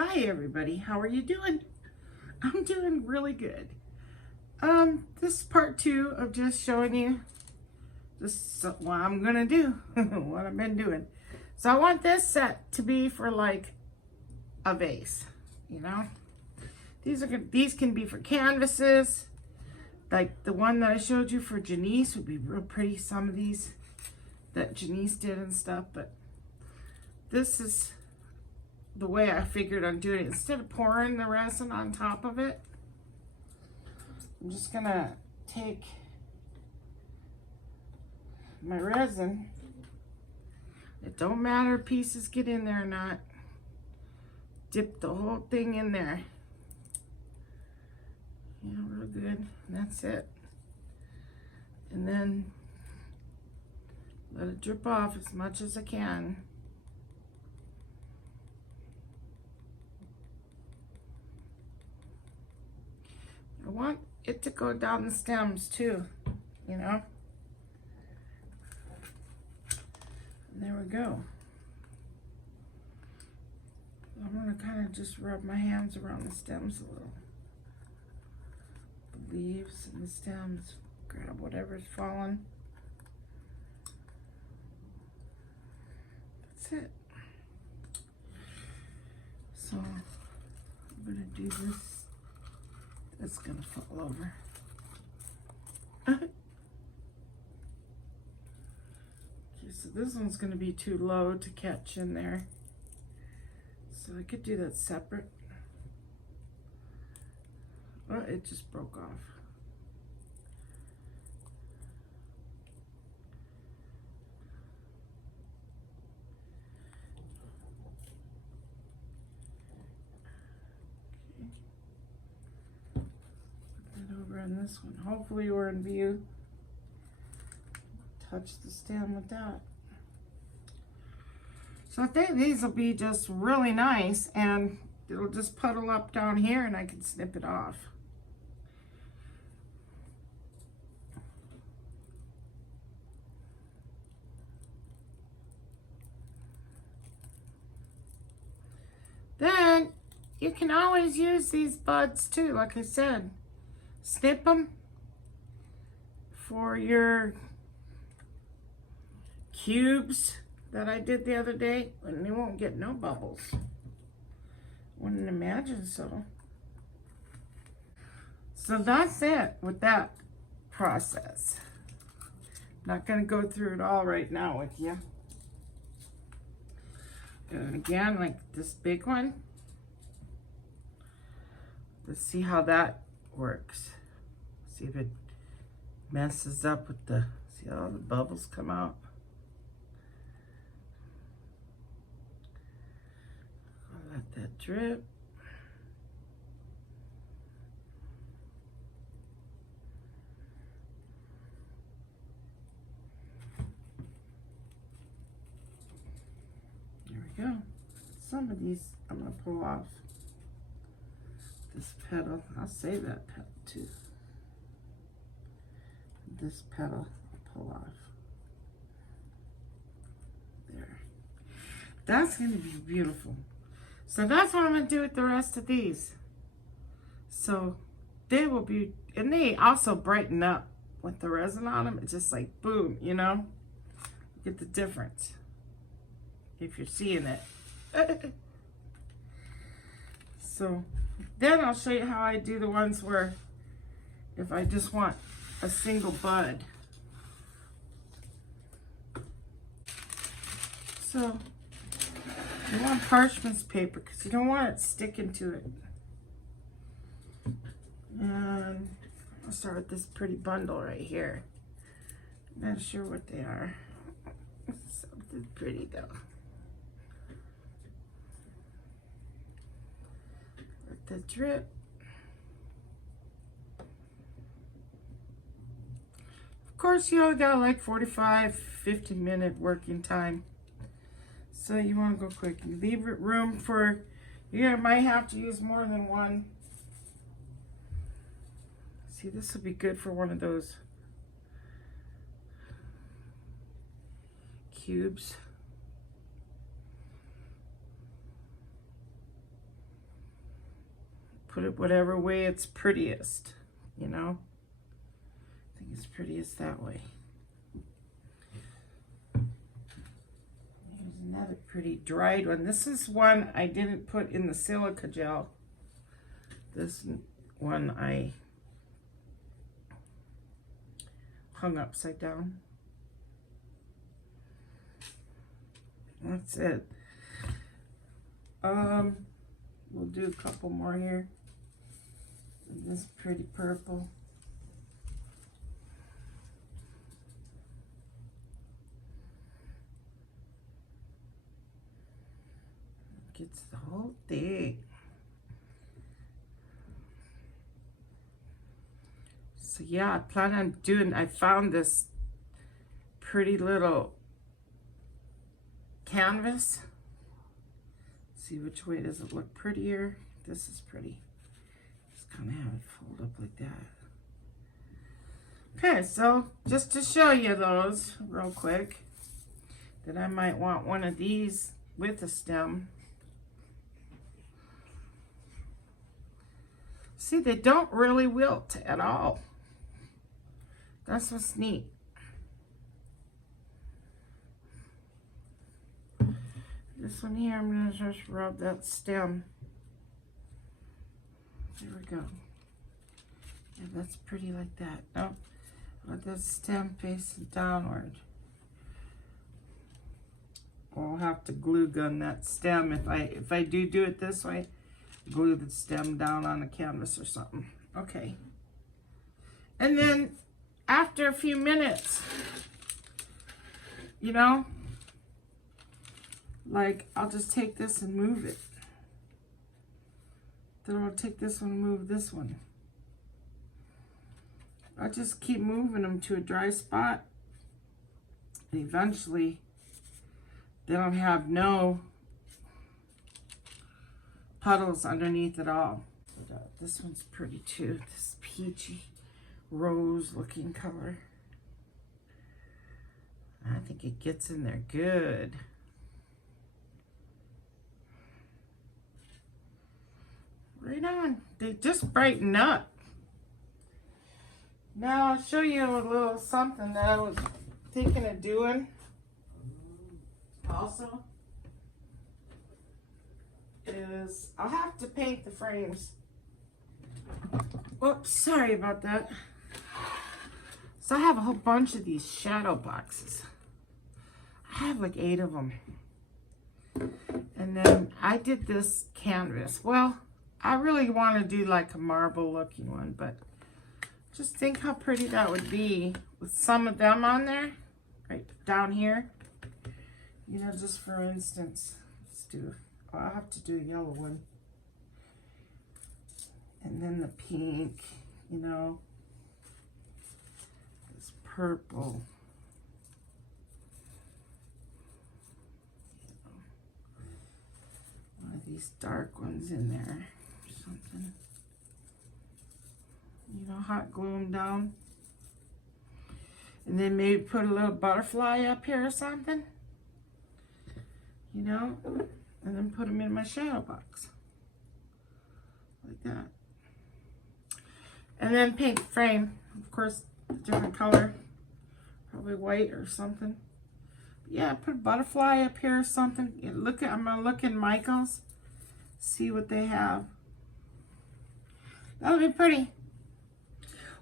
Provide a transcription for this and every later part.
Hi everybody, how are you doing? I'm doing really good. This is part 2 of just showing you just what I'm gonna do, what I've been doing. So I want this set to be for like a vase, you know? These can be for canvases, like the one that I showed you for Janice would be real pretty. Some of these that Janice did and stuff, but this is the way I figured on doing it. Instead of pouring the resin on top of it, I'm just gonna take my resin. It don't matter if pieces get in there or not. Dip the whole thing in there. Yeah, real good. And that's it. And then let it drip off as much as I can. I want it to go down the stems too, you know? And there we go. I'm gonna kind of just rub my hands around the stems a little. The leaves and the stems, grab whatever's falling. That's it. So I'm gonna do this. It's gonna fall over. Okay, so this one's gonna be too low to catch in there. So I could do that separate. Oh, it just broke off. On this one, hopefully we're in view. Touch the stem with that. So I think these will be just really nice, and it'll just puddle up down here and I can snip it off. Then you can always use these buds too, like I said. Snip them for your cubes that I did the other day, and they won't get no bubbles. Wouldn't imagine so. So that's it with that process. Not going to go through it all right now with you. And again, like this big one, let's see how that works. See if it messes up with the, see how the bubbles come out. I'll let that drip. There we go. Some of these I'm gonna pull off. This petal, I'll save that petal too. This petal I'll pull off. There. That's going to be beautiful. So that's what I'm going to do with the rest of these. So they will be, and they also brighten up with the resin on them. It's just like boom, you know? Get the difference if you're seeing it. So then I'll show you how I do the ones where if I just want a single bud. So you want parchment paper because you don't want it sticking to it. And I'll start with this pretty bundle right here. Not sure what they are. Something pretty though. Let that drip. Of course, you only got like 45-50 minute working time. So you want to go quick. You leave it room for, you might have to use more than one. See, this would be good for one of those cubes. put it whatever way it's prettiest, you know. I think it's prettiest that way. Here's another pretty dried one. This is one I didn't put in the silica gel. This one I hung upside down. That's it. We'll do a couple more here. This pretty purple. Gets the whole thing. So yeah, I plan on doing, I found this pretty little canvas. See which way does it look prettier. This is pretty. Just kind of have it fold up like that. Okay, so just to show you those real quick, that I might want one of these with a stem. See, they don't really wilt at all. That's what's neat. This one here, I'm going to just rub that stem. There we go. Yeah, that's pretty like that. Nope. Let that stem facing downward. I'll have to glue gun that stem if I do it this way. Glue the stem down on the canvas or something. Okay. And then after a few minutes, you know, like I'll just take this and move it. Then I'll take this one and move this one. I'll just keep moving them to a dry spot. And eventually, they'll have no puddles underneath at all. This one's pretty too. This peachy rose looking color. I think it gets in there good. Right on. They just brighten up. Now I'll show you a little something that I was thinking of doing also. Is I'll have to paint the frames. Whoops, sorry about that. So I have a whole bunch of these shadow boxes. I have like 8 of them. And then I did this canvas. Well, I really want to do like a marble looking one, but just think how pretty that would be with some of them on there, right down here. You know, just for instance, let's do, oh, I'll have to do a yellow one. And then the pink, you know, this purple. One of these dark ones in there or something. You know, hot glue them down. And then maybe put a little butterfly up here or something. You know, and then put them in my shadow box. Like that. And then paint the frame, of course, a different color, probably white or something. But yeah, put a butterfly up here or something. Look at, I'm gonna look in Michael's, see what they have. That'll be pretty.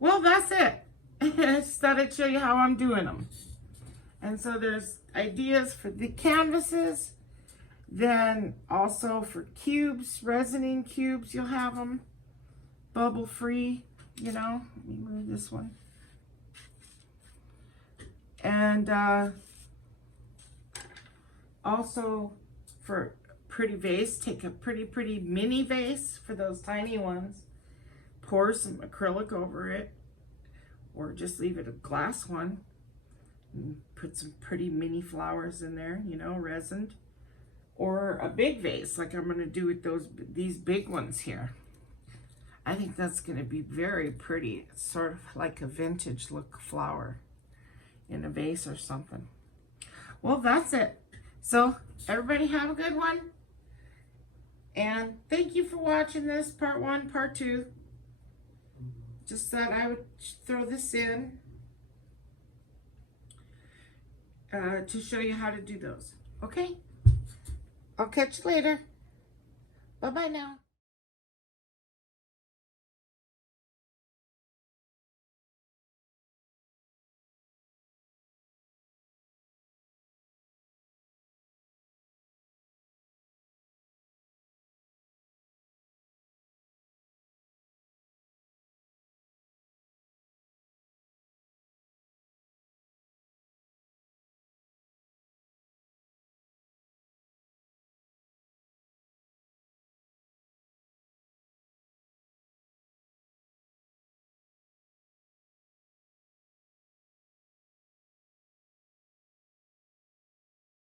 Well, that's it. I just thought I'd show you how I'm doing them. And so there's ideas for the canvases, then also for cubes, resining cubes, you'll have them bubble free. You know, let me move this one. And also for pretty vase, take a pretty mini vase for those tiny ones. Pour some acrylic over it, or just leave it a glass one. And put some pretty mini flowers in there, you know, resined. Or a big vase, like I'm gonna do with these big ones here. I think that's going to be very pretty. It's sort of like a vintage look flower in a vase or something. Well, that's it. So everybody have a good one. And thank you for watching this, part 1, part 2. Just thought I would throw this in to show you how to do those. Okay? I'll catch you later. Bye-bye now.